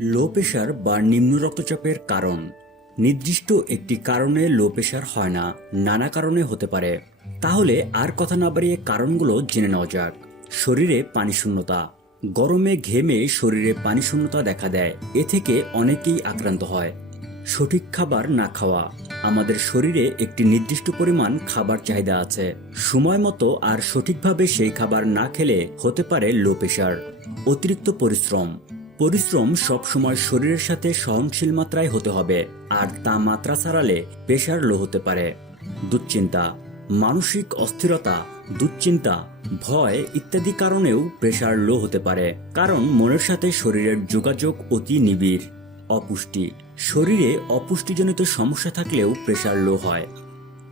Low pressure বা নিম্ন রক্তচাপের কারণ। নির্দিষ্ট একটি কারণে লো প্রেশার হয় না, নানা কারণে হতে পারে। তাহলে আর কথা না বাড়িয়ে কারণগুলো জেনে নেওয়া যাক। শরীরে পানি শূন্যতা। গরমে ঘেমে শরীরে পানি শূন্যতা দেখা দেয়। এ থেকে অনেকেই আক্রান্ত হয়। সঠিক খাবার না খাওয়া। আমাদের শরীরে একটি নির্দিষ্ট পরিমাণ খাবার চাহিদা আছে। সময় মতো আর সঠিকভাবে সেই খাবার না খেলে হতে পারে লো প্রেশার অতিরিক্ত পরিশ্রম। পরিশ্রম সবসময় শরীরের সাথে সহনশীল মাত্রায় হতে হবে, আর তা মাত্রা ছাড়ালে প্রেশার লো হতে পারে। দুশ্চিন্তা, মানসিক অস্থিরতা, দুশ্চিন্তা, ভয় ইত্যাদি কারণেও প্রেশার লো হতে পারে, কারণ মনের সাথে শরীরের যোগাযোগ অতি নিবিড়। অপুষ্টি, শরীরে অপুষ্টিজনিত সমস্যা থাকলেও প্রেশার লো হয়।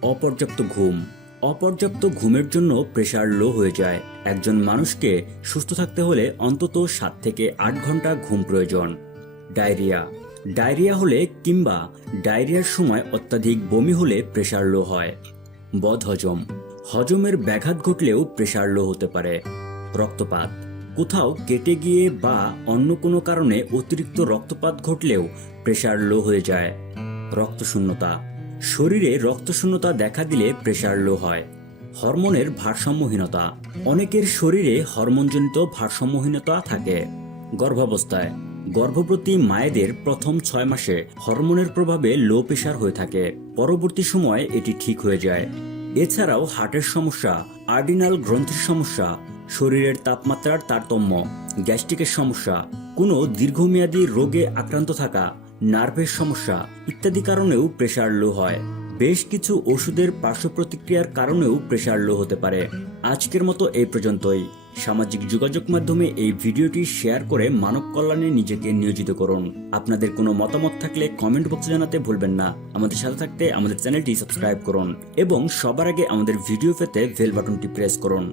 অপর্যাপ্ত ঘুম অপর্যাপ্ত ঘুমের জন্য প্রেশার লো হয়ে যায়। একজন মানুষকে সুস্থ থাকতে হলে অন্তত সাত থেকে আট ঘণ্টা ঘুম প্রয়োজন। ডায়রিয়া। ডায়রিয়া হলে কিংবা ডায়রিয়ার সময় অত্যাধিক বমি হলে প্রেশার লো হয়। বদহজম। হজমের ব্যাঘাত ঘটলেও প্রেশার লো হতে পারে। রক্তপাত। কোথাও কেটে গিয়ে বা অন্য কোনো কারণে অতিরিক্ত রক্তপাত ঘটলেও প্রেশার লো হয়ে যায়। রক্তশূন্যতা। শরীরে রক্তশূন্যতা দেখা দিলে প্রেশার লো হয়। হরমোনের ভারসাম্যহীনতা। অনেকের শরীরে হরমোনজনিত ভারসাম্যহীনতা থাকে। গর্ভাবস্থায়। গর্ভবতী মায়েদের প্রথম ছয় মাসে হরমোনের প্রভাবে লো প্রেশার হয়ে থাকে। পরবর্তী সময়ে এটি ঠিক হয়ে যায়। এছাড়াও হার্টের সমস্যা, আর্ডিনাল গ্রন্থির সমস্যা, শরীরের তাপমাত্রার তারতম্য, গ্যাস্ট্রিকের সমস্যা, কোনো দীর্ঘমেয়াদী রোগে আক্রান্ত থাকা নার্ভের সমস্যা ইত্যাদি কারণেও প্রেশার লো হয়। বেশ কিছু ওষুধের পার্শ্ব প্রতিক্রিয়ার কারণেও প্রেশার লো হতে পারে। আজকের মতো এই পর্যন্তই। সামাজিক যোগাযোগ মাধ্যমে এই ভিডিওটি শেয়ার করে মানব কল্যাণে নিজেকে নিয়োজিত করুন। আপনাদের কোনো মতামত থাকলে কমেন্ট বক্সে জানাতে ভুলবেন না। আমাদের সাথে থাকতে আমাদের চ্যানেলটি সাবস্ক্রাইব করুন এবং সবার আগে আমাদের ভিডিও পেতে বেল বাটনটি প্রেস করুন।